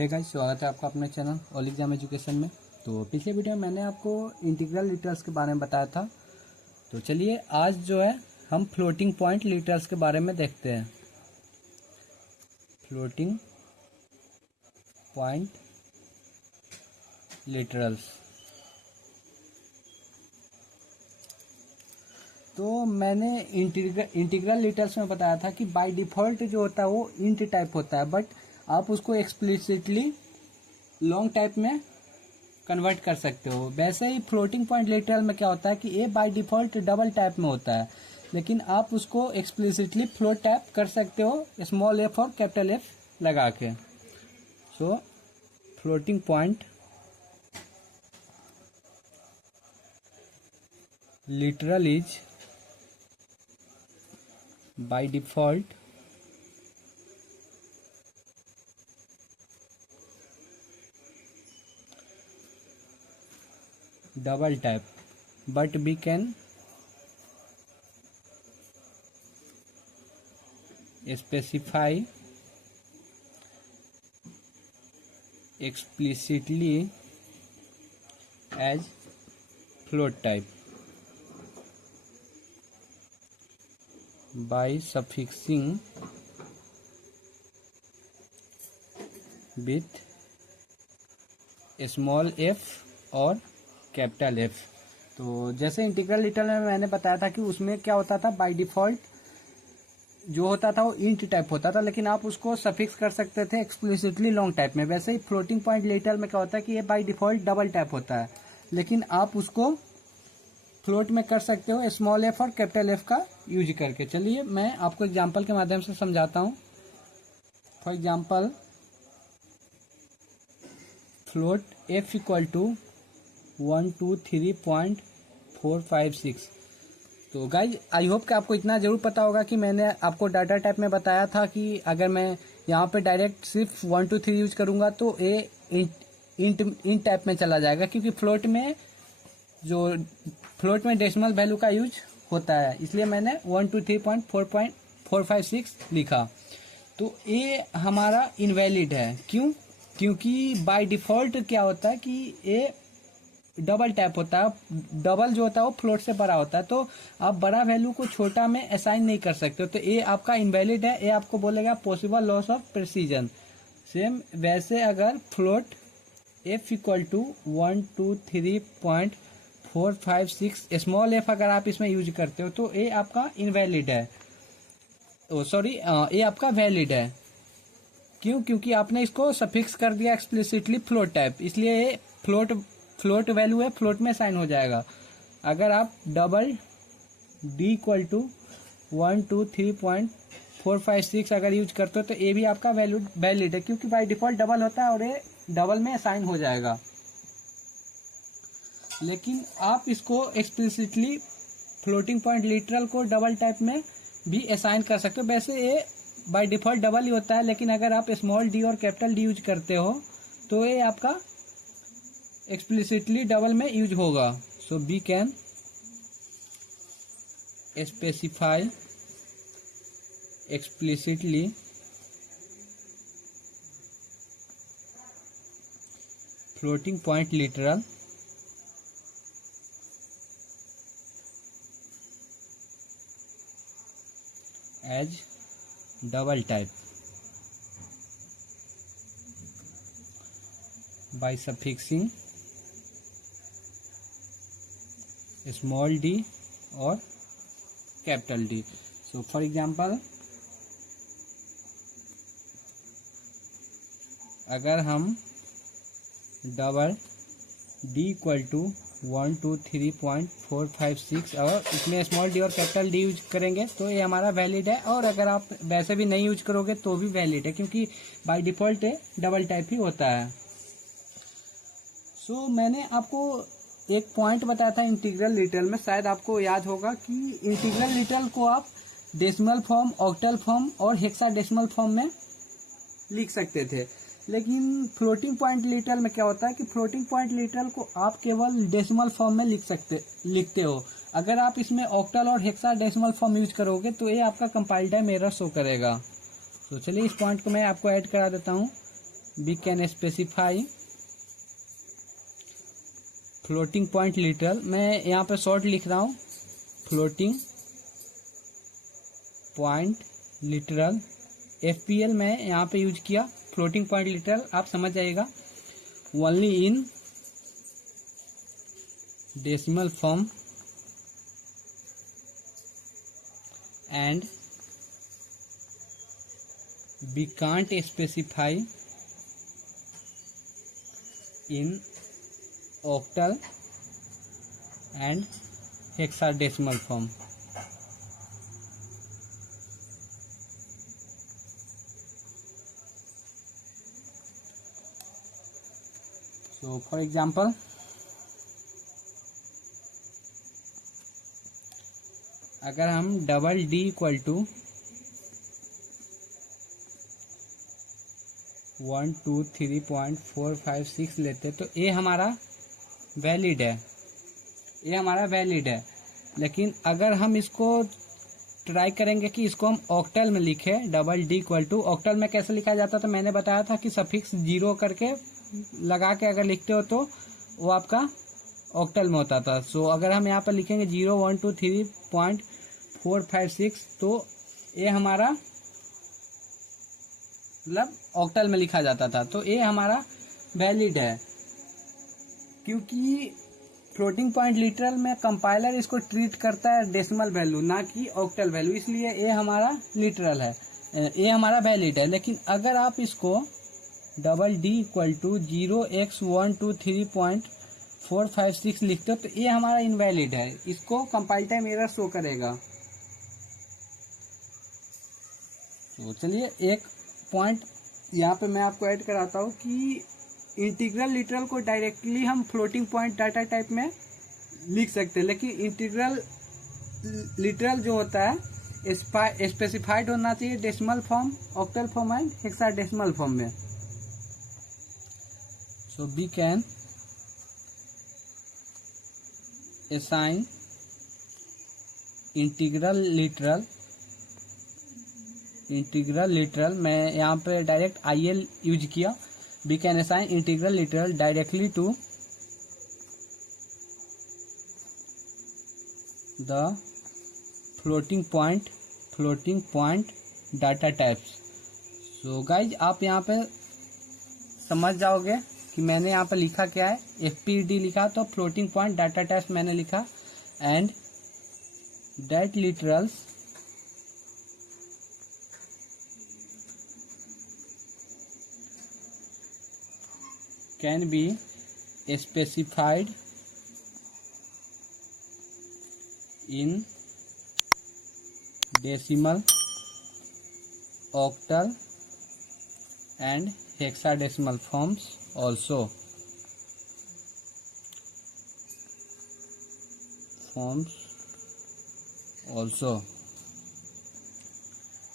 Hey guys, स्वागत है आपका अपने चैनल ऑल एग्जाम एजुकेशन में। तो पिछले वीडियो में मैंने आपको इंटीग्रल लिटरल्स के बारे में बताया था। तो चलिए आज जो है हम फ्लोटिंग पॉइंट लिटरल्स के बारे में देखते हैं। Floating point literals. तो मैंने इंटीग्रल लिटरल्स में बताया था कि बाय डिफ़ॉल्ट जो होता है वो इंट टाइप होता है, बट आप उसको एक्सप्लिसिटली लॉन्ग टाइप में कन्वर्ट कर सकते हो। वैसे ही फ्लोटिंग पॉइंट लिटरल में क्या होता है कि ए बाय डिफ़ॉल्ट डबल टाइप में होता है, लेकिन आप उसको एक्सप्लिसिटली फ्लोट टाइप कर सकते हो स्मॉल एफ और कैपिटल एफ लगा के। So floating point literal is by default double type, but we can specify explicitly as float type by suffixing with small F और कैपिटल एफ। तो जैसे integral literal में मैंने बताया था कि उसमें क्या होता था, बाय डिफ़ॉल्ट जो होता था वो इंट टाइप होता था, लेकिन आप उसको सफिक्स कर सकते थे एक्सप्लिसिटली लॉन्ग टाइप में। वैसे ही फ्लोटिंग पॉइंट लिटरल में क्या होता है कि ये बाय डिफ़ॉल्ट डबल टाइप होता है, लेकिन आप उसको फ्लोट में कर सकते हो स्मॉल एफ और कैपिटल एफ का यूज करके। चलिए मैं आपको एग्जांपल के माध्यम से समझाता हूँ। For example float f equal to 123.456। तो गाइज आई होप कि आपको इतना जरूर पता होगा कि मैंने आपको डाटा टाइप में बताया था कि अगर मैं यहाँ पे डायरेक्ट सिर्फ 1 2 3 यूज करूँगा तो ए इंट टाइप में चला जाएगा, क्योंकि फ्लोट में डेसिमल वैल्यू का यूज होता है, इसलिए मैंने 123.456 लिखा। तो ये हमारा इनवैलिड है। क्यों? क्योंकि बाय डिफ़ॉल्ट क्या होता है कि ये डबल टाइप होता है। डबल जो होता है वो फ्लोट से बड़ा होता है, तो आप बड़ा वैल्यू को छोटा में असाइन नहीं कर सकते। तो ये आपका इनवैलिड है। ये आपको बोलेगा possible loss of precision. Same वैसे अगर float f equal to 123.456 small f अगर आप इसमें यूज करते हो तो ये आपका इनवैलिड है। ये आपका वैलिड है। क्यों? क्योंकि आपने इसको सफिक्स कर दिया एक्सप्लिसिटली फ्लोट टाइप, इसलिए ये फ्लोट वैल्यू है, फ्लोट में साइन हो जाएगा। अगर आप डबल डी इक्वल टू 123.456 अगर यूज करते हो तो ये भी आपका वैलिड है, क्योंकि बाय डिफ़ॉल्ट डबल होता है और ये डबल में साइन हो जाएगा। लेकिन आप इसको एक्सप्लिसिटली फ्लोटिंग पॉइंट लिटरल को डबल टाइप में भी असाइन कर सकते हो। वैसे ये बाय डिफ़ॉल्ट डबल ही होता है, लेकिन अगर आप स्मॉल डी और कैपिटल डी यूज करते हो तो ये आपका एक्सप्लिसिटली डबल में यूज होगा। So we can specify explicitly floating point literal as double type by suffixing small D और capital D. So for example अगर हम डबल डी इक्वल टू 123.456 और इसमें स्मॉल डी और कैपिटल डी यूज करेंगे तो ये हमारा वैलिड है। और अगर आप वैसे भी नहीं यूज करोगे तो भी वैलिड है, क्योंकि बाय डिफ़ॉल्ट डबल टाइप ही होता है। सो मैंने आपको एक पॉइंट बताया था इंटीग्रल लिटरल में, शायद आपको याद होगा कि इंटीग्रल लिटरल को आप डेसिमल फॉर्म, ऑक्टल फॉर्म और हेक्साडेसिमल फॉर्म में लिख सकते थे। लेकिन फ्लोटिंग पॉइंट लिटरल में क्या होता है कि फ्लोटिंग पॉइंट लिटरल को आप केवल डेसिमल फॉर्म में लिखते हो। अगर आप इसमें ऑक्टल और हेक्साडेसिमल फॉर्म यूज करोगे तो ये आपका कंपाइल टाइम एरर शो करेगा। तो चलिए इस पॉइंट को मैं आपको ऐड करा देता हूँ। we can specify floating point literal, मैं यहाँ पे शॉर्ट लिख रहा हूँ, फ्लोटिंग पॉइंट लिटरल FPL मैं यहाँ पे यूज किया। फ्लोटिंग पॉइंट लिटरल आप समझ जाइएगा, only in decimal form and we can't specify in octal and hexadecimal form. So for example, अगर हम डबल D इक्वल टू 1 2 3.456 लेते तो ये हमारा वैलिड है, ये हमारा वैलिड है। लेकिन अगर हम इसको ट्राई करेंगे कि इसको हम ऑक्टल में लिखें, double D equal to, octal में कैसे लिखा जाता तो मैंने बताया था कि सफिक्स 0 करके लगा के अगर लिखते हो तो वो आपका ऑक्टल में होता था। सो अगर हम यहाँ पर लिखेंगे 0 1 2 3.456 तो ये हमारा मतलब ऑक्टल में लिखा जाता था, तो ये हमारा वैलिड है। क्योंकि फ्लोटिंग पॉइंट लिटरल में कंपाइलर इसको ट्रीट करता है डेसिमल वैल्यू, ना कि ऑक्टल वैल्यू, इसलिए ये हमारा लिटरल है, ये हमारा वैलिड है। लेकिन अगर आप इसको double D equal to 0x123.456 लिखते हो तो ये हमारा इनवैलिड है, इसको कंपाइल टाइम एरर शो करेगा। तो चलिए एक पॉइंट यहाँ पे मैं आपको ऐड कराता हूँ कि इंटीग्रल लिटरल को डायरेक्टली हम फ्लोटिंग पॉइंट डाटा टाइप में लिख सकते हैं, लेकिन इंटीग्रल लिटरल जो होता है स्पेसिफाइड होना चाहिए decimal form, octal form and hexadecimal form में। So we can assign integral literal मैं यहाँ पे डायरेक्ट IL यूज किया। We can assign integral literal directly to the floating point data types. So guys आप यहाँ पे समझ जाओगे कि मैंने यहाँ पे लिखा क्या है, FPD लिखा तो फ्लोटिंग पॉइंट डाटा टाइप्स मैंने लिखा, and that literals can be specified in decimal, octal and hexadecimal forms also.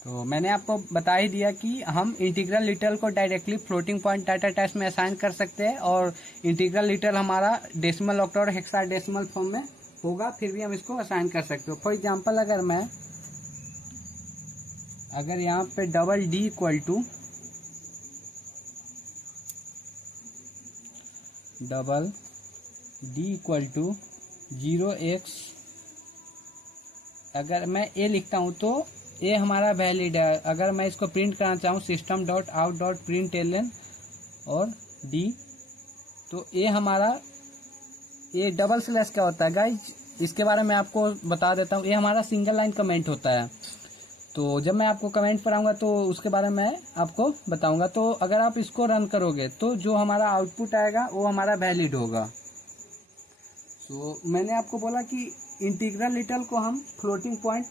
तो मैंने आपको बता ही दिया कि हम इंटीग्रल लिटरल को directly floating point data types में असाइन कर सकते हैं, और इंटीग्रल लिटरल हमारा डेसिमल, ऑक्टल और हेक्साडेसिमल फॉर्म में होगा, फिर भी हम इसको असाइन कर सकते हो। फॉर एग्जांपल अगर यहाँ पे double D equal to 0x, अगर मैं A लिखता हूँ तो ये हमारा वैलिड है। अगर मैं इसको प्रिंट करना चाहूँ system.out.println और D, तो ये हमारा, ये डबल स्लैश क्या होता है गाइज, इसके बारे में आपको बता देता हूँ। ये हमारा सिंगल लाइन कमेंट होता है, तो जब मैं आपको कमेंट पढ़ाऊंगा तो उसके बारे में मैं आपको बताऊंगा। तो अगर आप इसको रन करोगे तो जो हमारा आउटपुट आएगा वो हमारा वैलिड होगा। तो मैंने आपको बोला कि इंटीग्रल लिटरल को हम फ्लोटिंग पॉइंट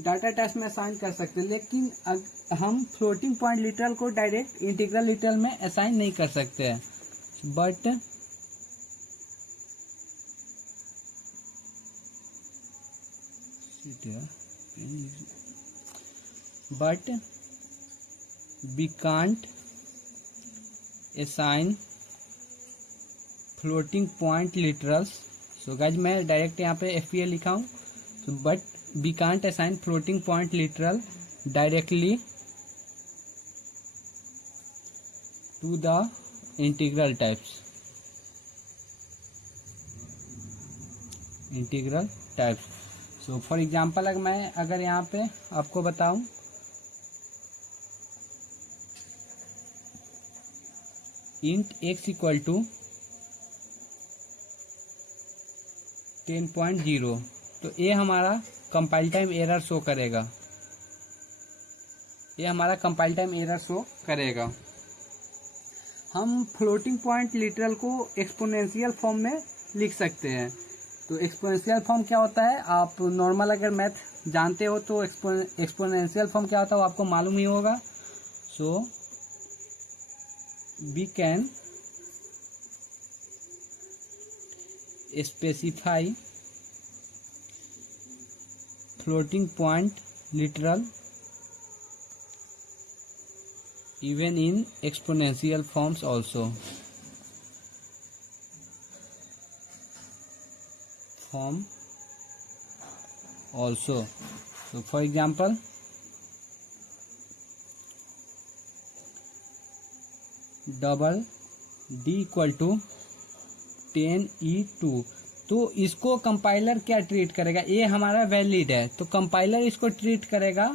डाटा टाइप्स में असाइन कर सकते हैं, लेकिन हम फ्लोटिंग पॉइंट लिटरल को डायरेक्ट इंटीग्रल लिटरल में असाइन नहीं कर सकते हैं। But we can't assign floating point literals. So guys मैं डायरेक्ट यहाँ पे FPL लिखा हूँ, so but we can't assign floating point literal directly to the integral types. Integral types. So for example अगर यहाँ पे आपको बताऊं, इंट x इक्वल टू 10.0, तो ये हमारा कंपाइल टाइम एरर शो करेगा. हम फ्लोटिंग पॉइंट लिटरल को एक्सपोनेंशियल फॉर्म में लिख सकते हैं. तो एक्सपोनेंशियल फॉर्म क्या होता है, आप नॉर्मल अगर मैथ जानते हो तो एक्सपोनेंशियल फॉर्म क्या होता है वो आपको मालूम ही होगा. So we can specify floating point literal even in exponential forms also. So for example, double d equal to 10e2, तो इसको कंपाइलर क्या ट्रीट करेगा, ये हमारा वैलिड है तो कंपाइलर इसको ट्रीट करेगा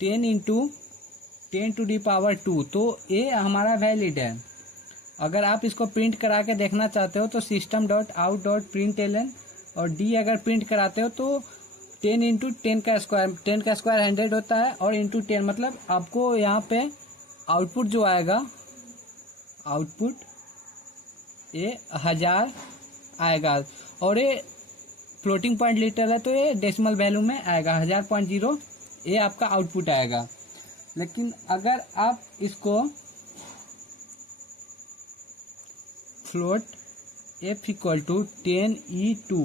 10 इंटू 10 टू दी पावर 2, तो ये हमारा वैलिड है. अगर आप इसको प्रिंट करा के देखना चाहते हो तो system dot out dot println, और डी अगर प्रिंट कराते हो तो 10 इंटू 10 का स्क्वायर 100 होता है, और इंटू 10 मतलब आपको यहाँ पे आउटपुट जो आएगा, आउटपुट ये 1000 आएगा. और ये फ्लोटिंग पॉइंट लिटरल है तो ये डेसिमल वैल्यू में आएगा 1000.0, ये आपका आउटपुट आएगा. लेकिन अगर आप इसको float f equal to 10e2,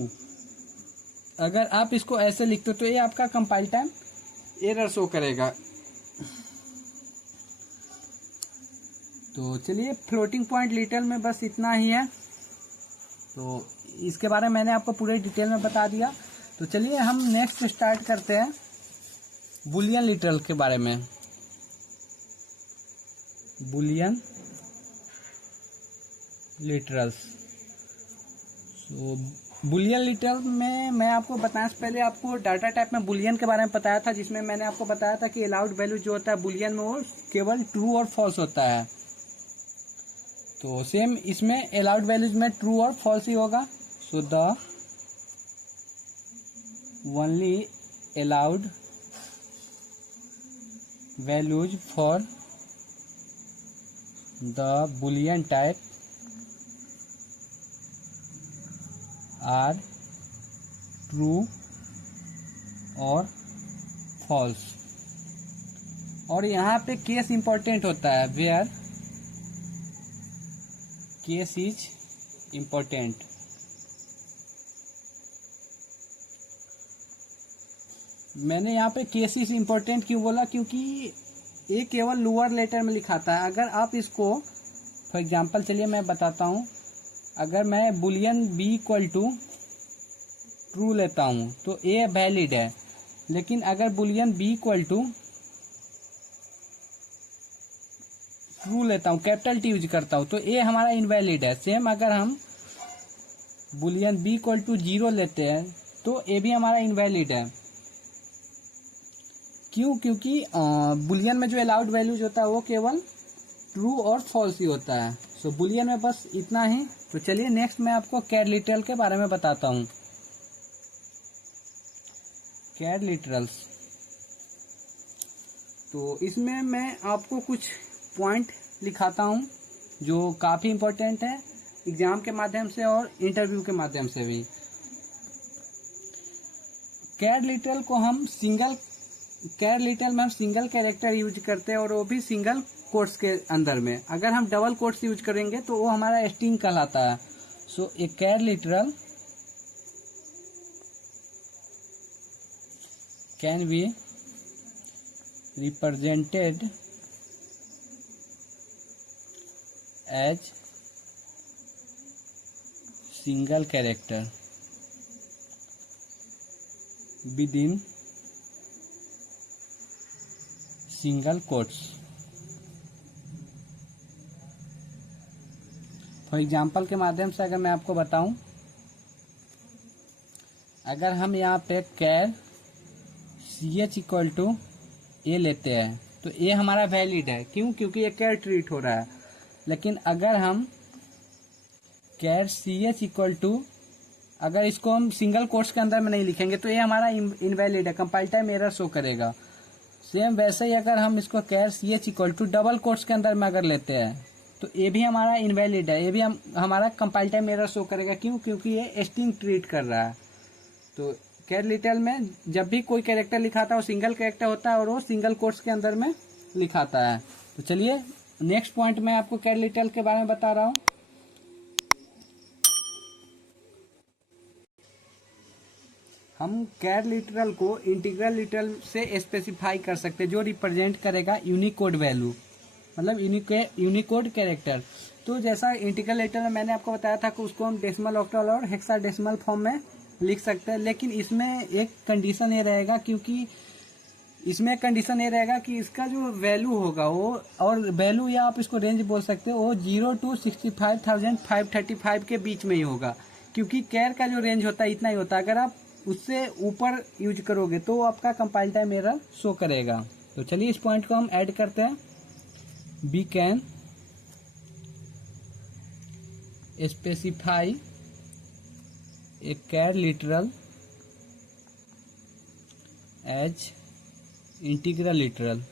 अगर आप इसको ऐसे लिखते हो तो ये आपका कंपाइल टाइम एरर शो करेगा. तो चलिए फ्लोटिंग पॉइंट लिटरल में बस इतना ही है. तो इसके बारे में मैंने आपको पूरे डिटेल में बता दिया. तो चलिए हम नेक्स्ट स्टार्ट करते हैं बुलियन लिटरल के बारे में. Boolean literals. So boolean literal में मैं आपको बताने से पहले आपको डाटा टाइप में बुलियन के बारे में बताया था, जिसमें मैंने आपको बताया था कि अलाउड वैल्यू जो होता है बुलियन में वो केवल ट्रू और फॉल्स होता है. तो सेम इसमें अलाउड वैल्यूज में ट्रू और फॉल्स ही होगा. So the only allowed values for the boolean type are true और false. और यहाँ पे केस इंपॉर्टेंट होता है, वेयर केस इज इंपॉर्टेंट. मैंने यहाँ पे केस इज इंपॉर्टेंट क्यों बोला, क्योंकि ये केवल लोअर लेटर में लिखाता है. अगर आप इसको फॉर एग्जांपल चलिए मैं बताता हूँ, अगर मैं Boolean b equal to true लेता हूँ तो ये वैलिड है. लेकिन अगर Boolean b equal to true लेता हूँ, कैपिटल टी यूज करता हूँ, तो ये हमारा इनवैलिड है. सेम अगर हम बुलियन b इक्वल टू 0 लेते हैं तो ये भी हमारा इनवैलिड है. क्यों, क्योंकि बुलियन में जो अलाउड वैल्यूज होता है वो केवल ट्रू और फॉल्स ही होता है. सो बुलियन में बस इतना ही. तो चलिए नेक्स्ट मैं आपको कैड लिटरल के बारे में बताता हूँ. कैड लिटरल्स, तो इसमें मैं आपको कुछ पॉइंट लिखाता हूँ जो काफ़ी इम्पोर्टेंट है एग्जाम के माध्यम से और इंटरव्यू के माध्यम से भी. कैड लिटरल को हम कैड लिटरल में हम सिंगल कैरेक्टर यूज करते हैं और वो भी सिंगल कोट्स के अंदर में. अगर हम डबल कोट्स यूज करेंगे तो वो हमारा स्ट्रिंग कहलाता है. सो ए कैड literal can be represented as single character within single quotes. For example के माध्यम से अगर मैं आपको बताऊं, अगर हम यहाँ पे char C H equal to ए लेते हैं तो ए हमारा वैलिड है, क्यों? क्योंकि ये कैर ट्रीट हो रहा है। लेकिन अगर हम कैर सी एच इक्वल टू, अगर इसको हम सिंगल कोट्स के अंदर में नहीं लिखेंगे तो ये हमारा इनवैलिड है, कंपाइल टाइम एरर शो करेगा। सेम वैसे ही अगर हम इसको char C H equal to double quotes के अंदर में अगर लेते हैं तो ये भी हमारा इनवैलिड है, ये भी हमारा कंपाइल टाइम एरर शो करेगा। क्यों? क्योंकि ये स्ट्रिंग ट्रीट कर रहा है। तो कैर लिटल में जब भी कोई कैरेक्टर लिखाता है वो सिंगल कैरेक्टर होता है और वो सिंगल कोट्स के अंदर में लिखाता है। तो चलिए नेक्स्ट पॉइंट मैं आपको कैर लिटल के बारे में बता रहा हूँ। हम कैर लिटरल को इंटीग्रल लिटरल से स्पेसिफाई कर सकते हैं, जो रिप्रेजेंट करेगा यूनिकोड वैल्यू, मतलब यूनिकोड कैरेक्टर। तो जैसा इंटीग्रल लिटरल में मैंने आपको बताया था कि उसको हम डेसिमल, ऑक्टल और हेक्साडेसिमल फॉर्म में लिख सकते हैं। लेकिन इसमें एक कंडीशन ये रहेगा, क्योंकि इसमें एक कंडीशन ये रहेगा कि इसका जो वैल्यू होगा वो, और वैल्यू या आप इसको रेंज बोल सकते हो, वो 0 to 65,535 के बीच में ही होगा। क्योंकि कैर का जो रेंज होता है इतना ही होता है। अगर आप उससे ऊपर यूज करोगे तो आपका कंपाइल टाइम एरर शो करेगा। तो चलिए इस पॉइंट को हम ऐड करते हैं। We can specify a char literal as integral literal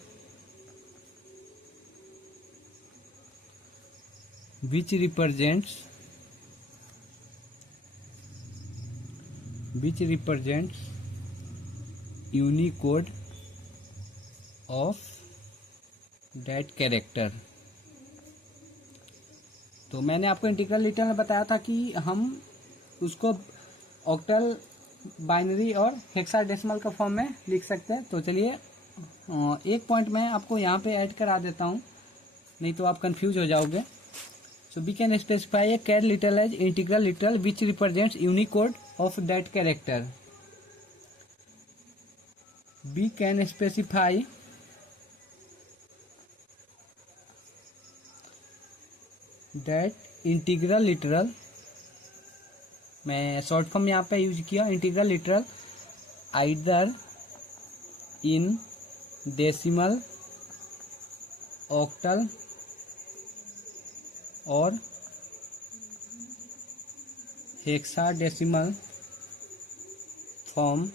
which represents Unicode of that character। तो मैंने आपको इंटीग्रल लिटरल में बताया था कि हम उसको ऑक्टल, बाइनरी और हेक्साडेसिमल का फॉर्म में लिख सकते हैं। तो चलिए एक पॉइंट मैं आपको यहाँ पे ऐड करा देता हूँ, नहीं तो आप कंफ्यूज हो जाओगे। So we can specify a char literal as integral literal which represents Unicode of that character। We can specify that integral literal, मैं शॉर्ट फॉर्म यहाँ पे यूज किया integral literal, either in decimal, octal और hexadecimal form,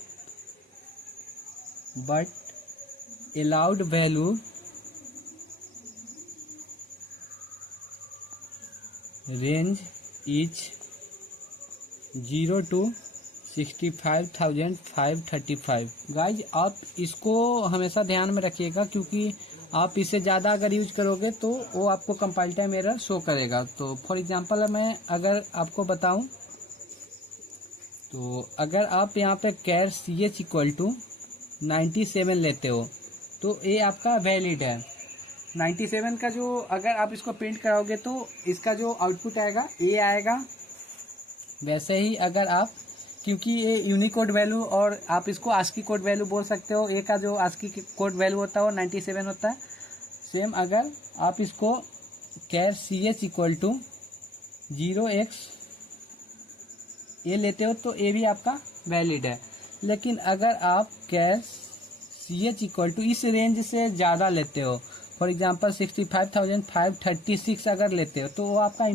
but allowed value range is 0 to 65,535। गाइज आप इसको हमेशा ध्यान में रखिएगा, क्योंकि आप इससे ज़्यादा अगर यूज करोगे तो वो आपको कंपाइल टाइम एरर शो करेगा। तो फॉर एग्जांपल मैं अगर आपको बताऊं, तो अगर आप यहाँ पे char C H equal to 97 लेते हो तो ये आपका वैलिड है। 97 का जो, अगर आप इसको प्रिंट कराओगे तो इसका जो आउटपुट आएगा ए आएगा। वैसे ही अगर आप, क्योंकि ये यूनिकोड वैल्यू और आप इसको आस्की कोड वैल्यू बोल सकते हो, ए का जो आस्की कोड वैल्यू होता है वो 97 होता है। सेम अगर आप इसको char C H equal to 0x A लेते हो तो ए भी आपका वैलिड है। लेकिन अगर आप कैर सी एच इक्वल टू इस रेंज से ज़्यादा लेते हो, फॉर एग्जांपल 65,536 अगर लेते हो, तो वो आपका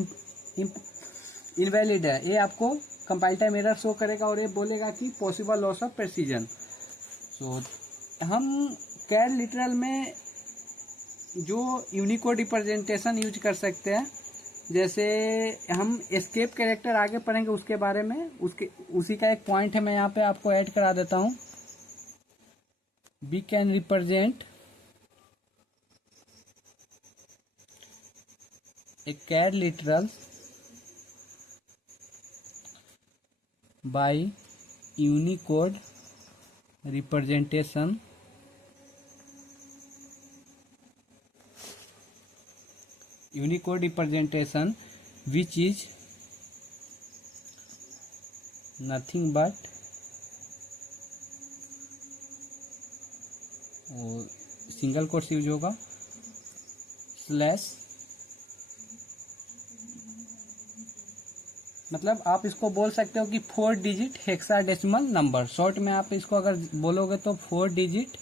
इनवैलिड है। ये आपको कंपाइल टाइम एरर शो करेगा और ये बोलेगा कि पॉसिबल लॉस ऑफ प्रेसिजन। सो हम कैर लिटरल में जो यूनिकोड रिप्रेजेंटेशन यूज कर सकते हैं, जैसे हम एस्केप कैरेक्टर आगे पढ़ेंगे उसके बारे में, उसी का एक पॉइंट है, मैं यहाँ पे आपको ऐड करा देता हूँ। We can represent a char literal by Unicode representation which is nothing but single quotes use होगा मतलब आप इसको बोल सकते हो कि 4 डिजिट हेक्साडेसिमल नंबर। शॉर्ट में आप इसको अगर बोलोगे तो 4 digit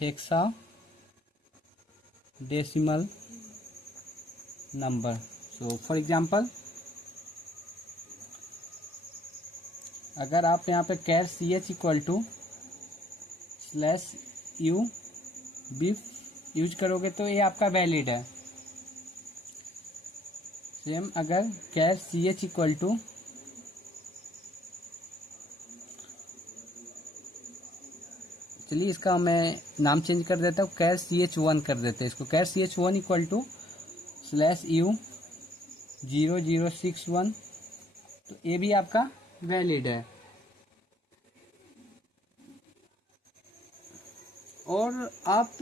hexadecimal number. So for example, अगर आप यहाँ पे char C H equal to slash U beef use करोगे तो ये आपका वैलिड है। सेम अगर char C H equal to चलिए इसका मैं नाम चेंज कर देता हूँ, कैर सी एच वन कर देते हैं इसको। Char C H one equal to slash U 0061, तो ये भी आपका वैलिड है। और आप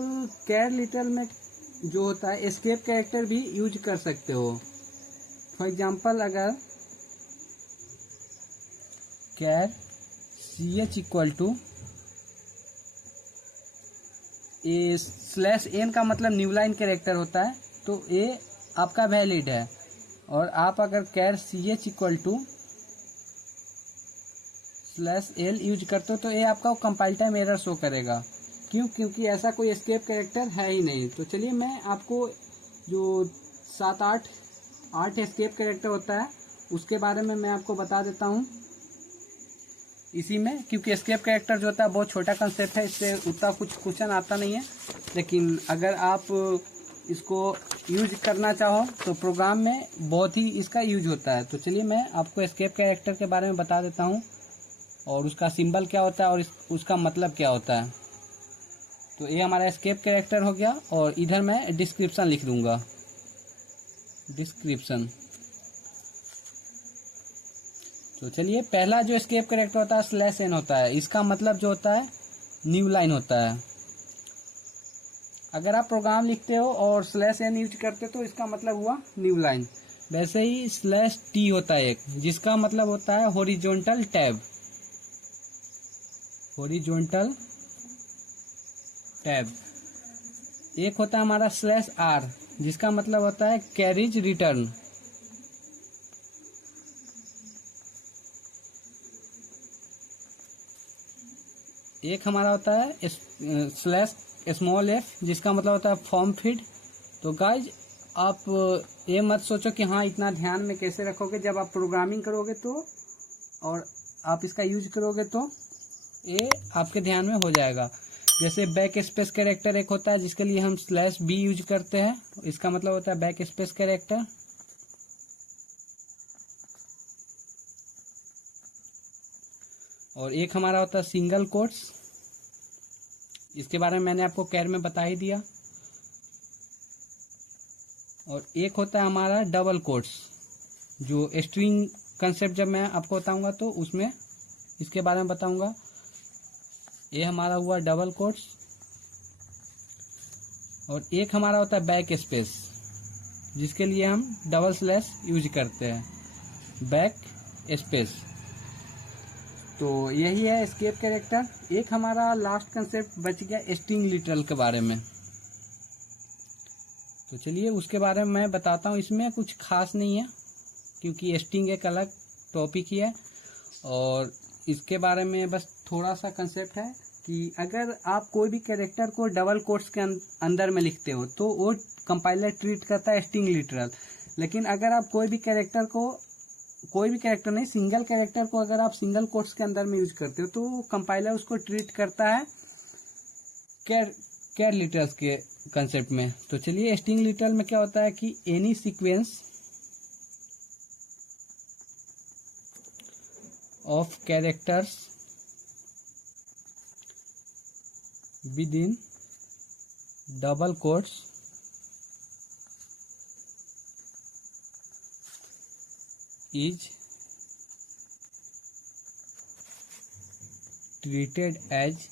कैर लिटल में जो होता है एस्केप कैरेक्टर भी यूज कर सकते हो। फॉर एग्जांपल, अगर char C H equal to A slash N का मतलब न्यू लाइन कैरेक्टर होता है, तो ये आपका वैलिड है। और आप अगर char C H equal to slash L use करते हो तो ये आपका कंपाइल टाइम एरर शो करेगा। क्यों? क्योंकि ऐसा कोई एस्केप कैरेक्टर है ही नहीं। तो चलिए मैं आपको जो 7-8 एस्केप कैरेक्टर होता है उसके बारे में मैं आपको बता देता हूँ इसी में, क्योंकि एस्केप कैरेक्टर जो होता है बहुत छोटा कंसेप्ट है, इससे उतना कुछ क्वेश्चन आता नहीं है। लेकिन अगर आप इसको यूज करना चाहो तो प्रोग्राम में बहुत ही इसका यूज होता है। तो चलिए मैं आपको एस्केप कैरेक्टर के बारे में बता देता हूँ और उसका सिंबल क्या होता है और उसका मतलब क्या होता है। तो ये हमारा एस्केप कैरेक्टर हो गया और इधर मैं डिस्क्रिप्शन लिख दूंगा, डिस्क्रिप्शन। तो चलिए पहला जो एस्केप कैरेक्टर होता है स्लैश एन होता है, इसका मतलब जो होता है न्यू लाइन होता है। अगर आप प्रोग्राम लिखते हो और स्लैश एन यूज करते हो तो इसका मतलब हुआ न्यू लाइन। वैसे ही स्लैश टी होता है एक, जिसका मतलब होता है हॉरिजॉन्टल टैब, हॉरिजॉन्टल टैब। एक होता है हमारा स्लैश आर, जिसका मतलब होता है कैरिज रिटर्न। एक हमारा होता है स्लैश स्मॉल एफ, जिसका मतलब होता है फॉर्म फीड। तो गाइज आप ये मत सोचो कि हाँ इतना ध्यान में कैसे रखोगे, जब आप प्रोग्रामिंग करोगे तो और आप इसका यूज करोगे तो ये आपके ध्यान में हो जाएगा। जैसे बैक स्पेस कैरेक्टर एक होता है जिसके लिए हम स्लैश बी यूज करते हैं, इसका मतलब होता है बैक स्पेस कैरेक्टर। और एक हमारा होता है सिंगल कोट्स, इसके बारे में मैंने आपको कैर में बता ही दिया। और एक होता है हमारा डबल कोट्स, जो स्ट्रिंग कंसेप्ट जब मैं आपको बताऊंगा तो उसमें इसके बारे में बताऊंगा। ये हमारा हुआ डबल कोट्स। और एक हमारा होता है बैक स्पेस, जिसके लिए हम डबल स्लैश यूज करते हैं, बैक स्पेस। तो यही है एस्केप कैरेक्टर। एक हमारा लास्ट कंसेप्ट बच गया स्ट्रिंग लिटरल के बारे में। तो चलिए उसके बारे में मैं बताता हूँ। इसमें कुछ खास नहीं है क्योंकि स्ट्रिंग एक अलग टॉपिक ही है, और इसके बारे में बस थोड़ा सा कंसेप्ट है कि अगर आप कोई भी कैरेक्टर को डबल कोट्स के अंदर में लिखते हो तो वो कंपाइलर ट्रीट करता है स्ट्रिंग लिटरल। लेकिन अगर आप कोई भी कैरेक्टर नहीं, सिंगल कैरेक्टर को अगर आप सिंगल कोट्स के अंदर में यूज करते हो तो कंपाइलर उसको ट्रीट करता है कैर लिटरल्स के कंसेप्ट में। तो चलिए स्ट्रिंग लिटरल में क्या होता है कि any sequence of characters within double quotes is treated as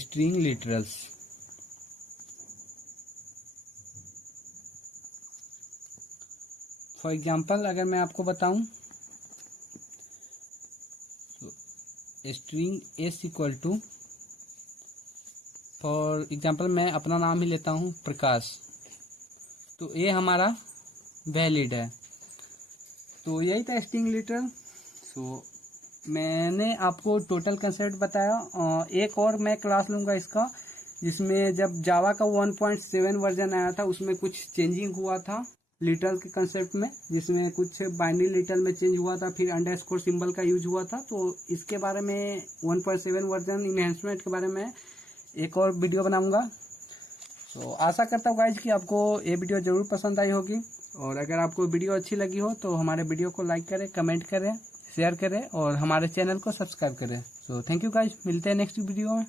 string literals। For example अगर मैं आपको बताऊं तो string S equal to, for example मैं अपना नाम ही लेता हूं प्रकाश, तो ये हमारा वैलिड है। तो यही था स्ट्रिंग लिटल। सो मैंने आपको टोटल कंसेप्ट बताया। एक और मैं क्लास लूँगा इसका, जिसमें जब जावा का 1.7 वर्जन आया था उसमें कुछ चेंजिंग हुआ था लिटल के कंसेप्ट में, जिसमें कुछ बाइनरी लिटल में चेंज हुआ था, फिर अंडरस्कोर सिंबल का यूज हुआ था। तो इसके बारे में 1.7 वर्जन इन्हेंसमेंट के बारे में एक और वीडियो बनाऊंगा। तो आशा करता हूँ गाइज कि आपको ये वीडियो जरूर पसंद आई होगी, और अगर आपको वीडियो अच्छी लगी हो तो हमारे वीडियो को लाइक करें, कमेंट करें, शेयर करें और हमारे चैनल को सब्सक्राइब करें। सो थैंक यू गाइज, मिलते हैं नेक्स्ट वीडियो में।